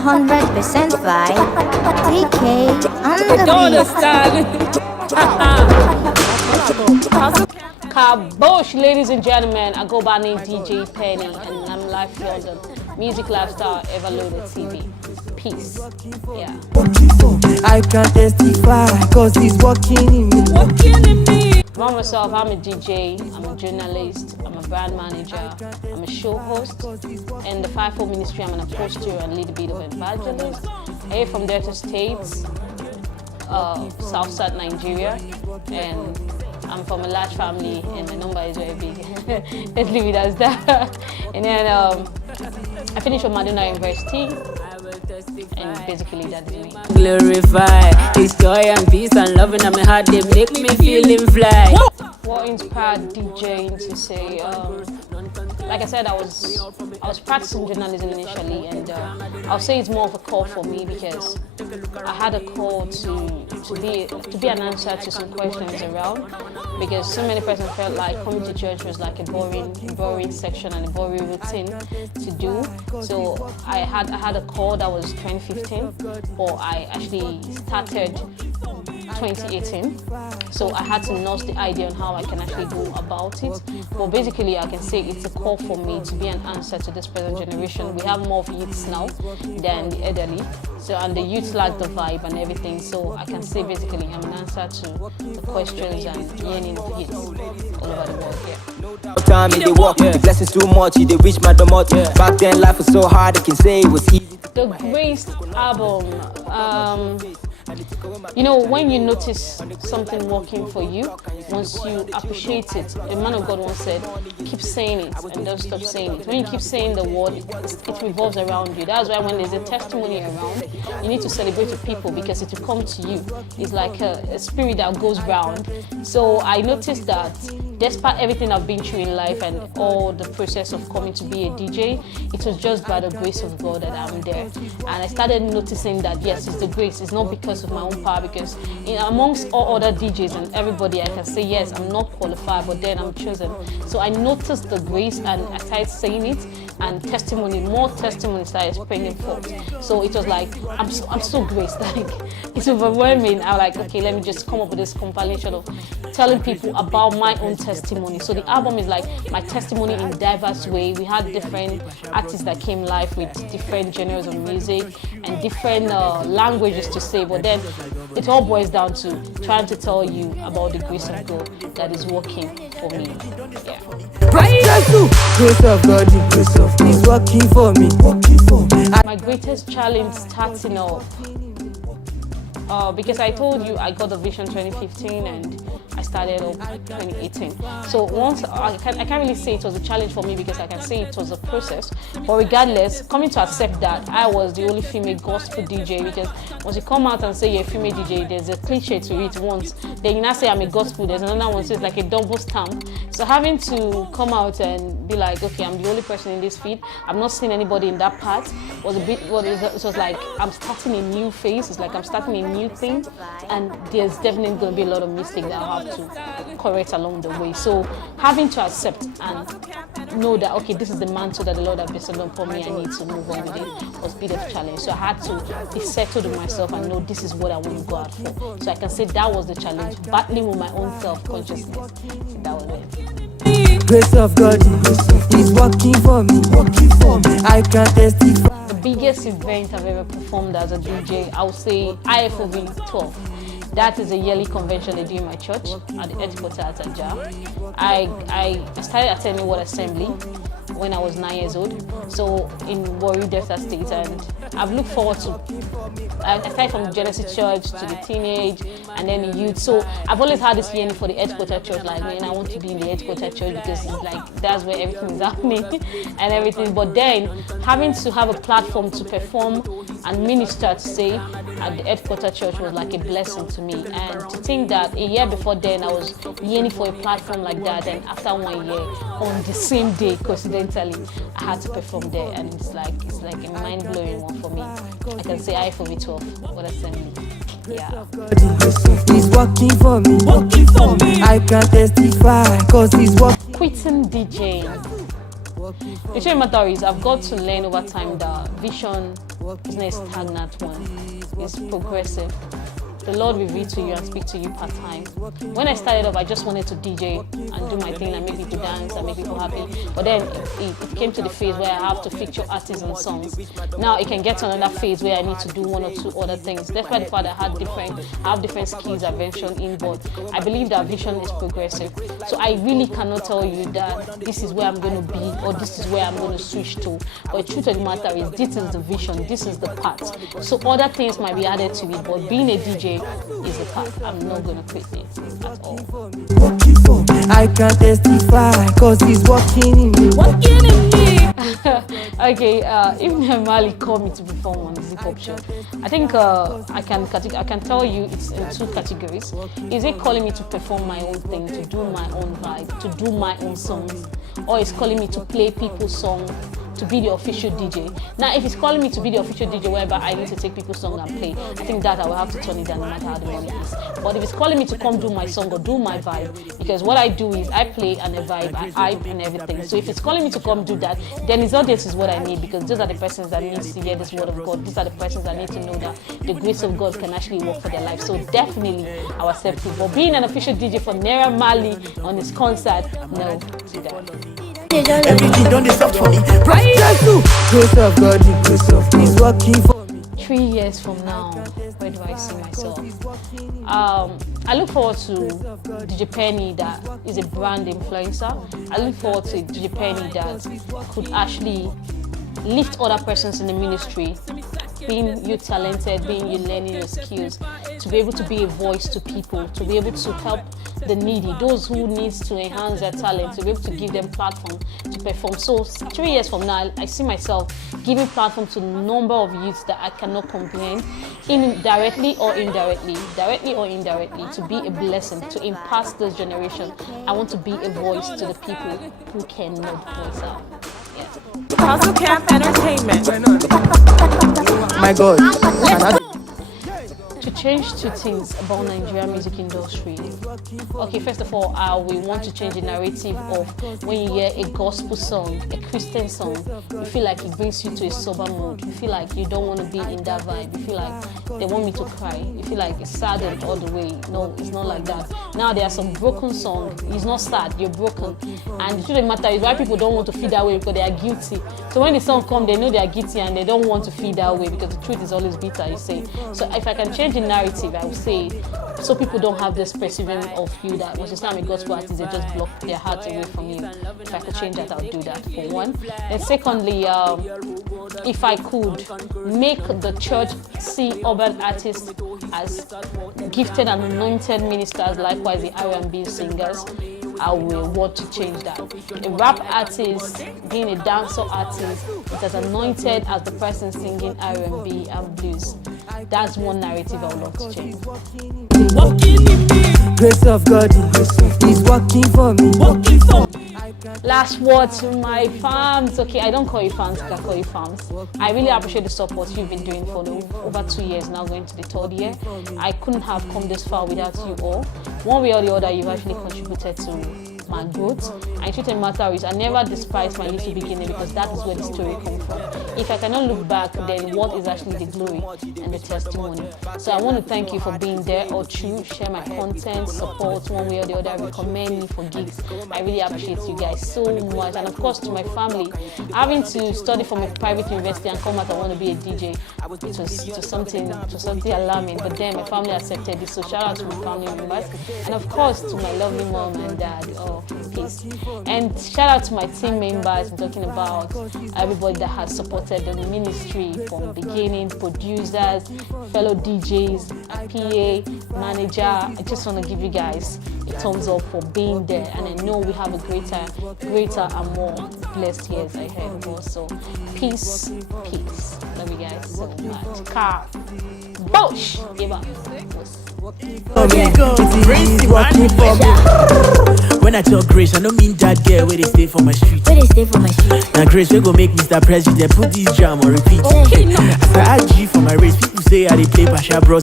100% vibe. DK on the beat. Kabosh, ladies and gentlemen. I go by name DJ Penny, and I'm live here on the music lifestyle Evaloaded TV. Peace. Yeah. I can testify, cause he's walking in me. About myself, I'm a DJ, I'm a journalist, I'm a brand manager, I'm a show host. In the fivefold ministry, I'm an apostle and lead a bit of evangelist. I am from Delta States, South Nigeria, and I'm from a large family, and the number is very big. Let's leave it as that. And then I finished from Madonna University, and basically that is me. Glorify His joy and peace and love in my heart. They make me feel Him fly. What inspired DJing to say? Like I said, I was practicing journalism initially, and I'll say it's more of a call for me because I had a call to be an answer to some questions around, because so many persons felt like coming to church was like a boring section and a boring routine to do. So I had a call that was 2015, or I actually started 2018. So I had to nurse the idea on how I can actually go about it. But basically, I can say it's a call for me to be an answer to this present generation. We have more of youths now than the elderly. So, and the youth lack the vibe and everything. So I can say basically I'm an answer to the questions and yearning of youths all over the world. Yeah. Time they walk, the blessings too much, they reach my domot. Back then life was so hard, I can say it was easy. The Grace album. You know, when you notice something working for you, once you appreciate it, the man of God once said, keep saying it and don't stop saying it. When you keep saying the word, it revolves around you. That's why when there's a testimony around, you need to celebrate with people because it will come to you. It's like a spirit that goes round. So I noticed that despite everything I've been through in life and all the process of coming to be a DJ, it was just by the grace of God that I'm there. And I started noticing that yes, it's the grace. It's not because of my own power, because amongst all other DJs and everybody, I can say yes, I'm not qualified, but then I'm chosen. So I noticed the grace and I started saying it, and more testimony started springing forth. So it was like, I'm so graced, like it's overwhelming. I was like, okay, let me just come up with this compilation of telling people about my own testimony. So the album is like my testimony in diverse way. We had different artists that came live with different genres of music and different languages to say, but then it all boils down to trying to tell you about the grace of God that is working for me. Yeah. Grace of God, the grace of God is working for me. My greatest challenge starting off, because I told you I got the vision 2015 and I started up 2018. So once I can't really say it was a challenge for me because I can say it was a process. But regardless, coming to accept that I was the only female gospel DJ, because once you come out and say you're a female DJ, there's a cliche to it once. Then you now say I'm a gospel, there's another one, so it's like a double stamp. So having to come out and be like, okay, I'm the only person in this field, I've not seen anybody in that part, was a bit, it was like I'm starting a new phase. It's like I'm starting a new thing, and there's definitely going to be a lot of mistakes that I have to correct along the way. So having to accept and know that okay, this is the mantle that the Lord has bestowed upon me, I need to move on with it, was a bit of a challenge. So I had to be settled with myself and know this is what I want to go out for. So I can say that was the challenge, battling with my own self-consciousness. So that was it. Grace of God is working for me. I can testify. The biggest event I've ever performed as a DJ, I would say IFOV 12. That is a yearly convention they do in my church at the headquarters at Ajah. I started attending Word Assembly when I was 9 years old, so in Warri, Delta State, and I've looked forward to, I started from the Genesis Church to the teenage and then the youth. So I've always had this yearning for the headquarters church, like man, I want to be in the headquarters church because it's like that's where everything is happening and everything. But then having to have a platform to perform and minister, to say at the headquarters church, was like a blessing to me. And to think that a year before then I was yearning for a platform like that, and after 1 year on the same day, coincidentally, I had to perform there, and it's like a mind-blowing one for me. I can say IFOV 12, Word Assembly. Yeah. He's working for me. I can testify, cause he's working. Quitting DJing. The truth of the matter is, I've got to learn over time that vision is not a stagnant one, it's progressive. The Lord will reveal to you and speak to you part time. When I started off, I just wanted to DJ and do my thing and make people dance and make people happy. But then it came to the phase where I have to feature artists and songs. Now it can get to another phase where I need to do one or two other things. Despite the fact that I have different skills I've mentioned in, but I believe that vision is progressive. So I really cannot tell you that this is where I'm going to be or this is where I'm going to switch to. But the truth of the matter is, this is the vision, this is the path. So other things might be added to it, but being a DJ is a path. I'm not going to quit it at all. I can testify because he's walking in me. Okay, if Mali called me to perform on the Zip Hop show, I think I can tell you it's in two categories. Is it calling me to perform my own thing, to do my own vibe, to do my own songs, or is calling me to play people's songs, to be the official DJ? Now, if it's calling me to be the official DJ whereby I need to take people's song and play, I think that I will have to turn it down no matter how the money is. But if it's calling me to come do my song or do my vibe, because what I do is I play and I vibe, I hype and everything. So if it's calling me to come do that, then it's not this is what I need, because those are the persons that need to hear this word of God. These are the persons that need to know that the grace of God can actually work for their life. So definitely I will accept it. But being an official DJ for Naira Marley on his concert, no to that. Everything done is soft for me. Grace of God, the grace of God is working for me. 3 years from now, where do I see myself? I look forward to DJ Penny, that is a brand influencer. I look forward to DJ Penny that could actually lift other persons in the ministry, being you talented, being you learning your skills, to be able to be a voice to people, to be able to help the needy, those who needs to enhance their talent, to be able to give them platform to perform. So 3 years from now, I see myself giving platform to a number of youths that I cannot comprehend, directly or indirectly, to be a blessing, to impact this generation. I want to be a voice to the people who cannot voice out. Hustle Camp Entertainment. My God. To change two things about Nigerian music industry. Okay, first of all, we want to change the narrative of when you hear a gospel song, a Christian song, you feel like it brings you to a sober mood. You feel like you don't want to be in that vibe. You feel like they want me to cry. You feel like it's saddened all the way. No, it's not like that. Now there are some broken songs. It's not sad, you're broken. And the truth of the matter is why people don't want to feel that way, because they are guilty. So when the song comes, they know they are guilty and they don't want to feel that way, because the truth is always bitter, you say. So if I can change the narrative, I would say, so people don't have this perceiving of you that once you say I'm a gospel artist, they just block their heart away from you. If I could change that, I would do that, for one. And secondly, if I could make the church see urban artists as gifted and anointed ministers, likewise the R&B singers, I will want to change that. A rap artist, being a dancer artist, is as anointed as the person singing R&B and blues. That's one narrative I would love to change. Grace of God is working for me. Last word to my fans. Okay, I don't call you fans, I call you fans. I really appreciate the support you've been doing for over 2 years now, going to the 3rd year. I couldn't have come this far without you all. One way or the other, you've actually contributed to my growth. And truth of the matter is, I never despise my little beginning, because that is where the story comes from. If I cannot look back, then what is actually the glory and the testimony? So I want to thank you for being there or share my content, support one way or the other, recommend me for gigs. I really appreciate you guys so much. And of course, to my family, having to study from a private university and come out, I want to be a DJ. It was something alarming, but then my family accepted it. So shout out to my family members, and of course to my lovely mom and dad. Oh, peace. And shout out to my team members. I'm talking about everybody that has supported the ministry from the beginning, producers, fellow DJs, PA, manager. I just want to give you guys a thumbs up for being there, and I know we have a greater and more blessed years ahead of us. So peace. Love you guys so much. Car. Bosh! Give up. When I talk grace, I don't mean that girl where they stay for my street. Now grace, we go make Mr. President put this jam on repeat. After I G for my race, people say I they play Pasha Bros.